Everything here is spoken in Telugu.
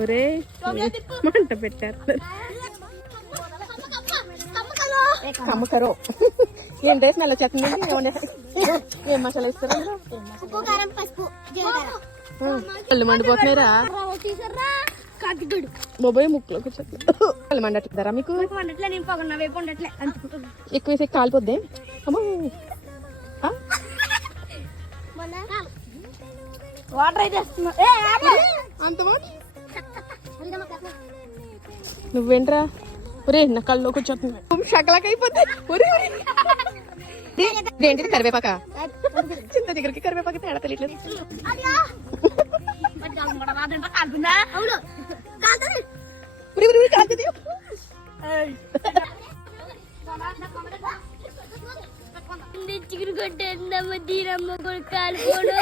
ఒరే మంట పెట్టారు. కమ్మకరో ఏంటే స్మెల్ వచ్చేస్తుంది. ఏం మసాలా ఇస్తారు? కళ్ళు మండిపోతున్నాయిరా. మొబైల్ ముక్కులోకి కళ్ళు మండట్లేదారా మీకు? ఎక్కువ వేసి కాలిపోద్ది. అమ్మో వాటర్ అయితే అంత నువ్వేంట్రా? ఒరే నా కళ్ళలోకి వచ్చేస్తుంది. షకలాక్ అయిపోద్ది. ఏంటిది కరివేపాక? చింత దగ్గరికి కరివేపాక తేడా తెలియట్లేదు. చిగురు కొట్టేద్దాము తీరమ్మ కొడుకు కాలిపోడు.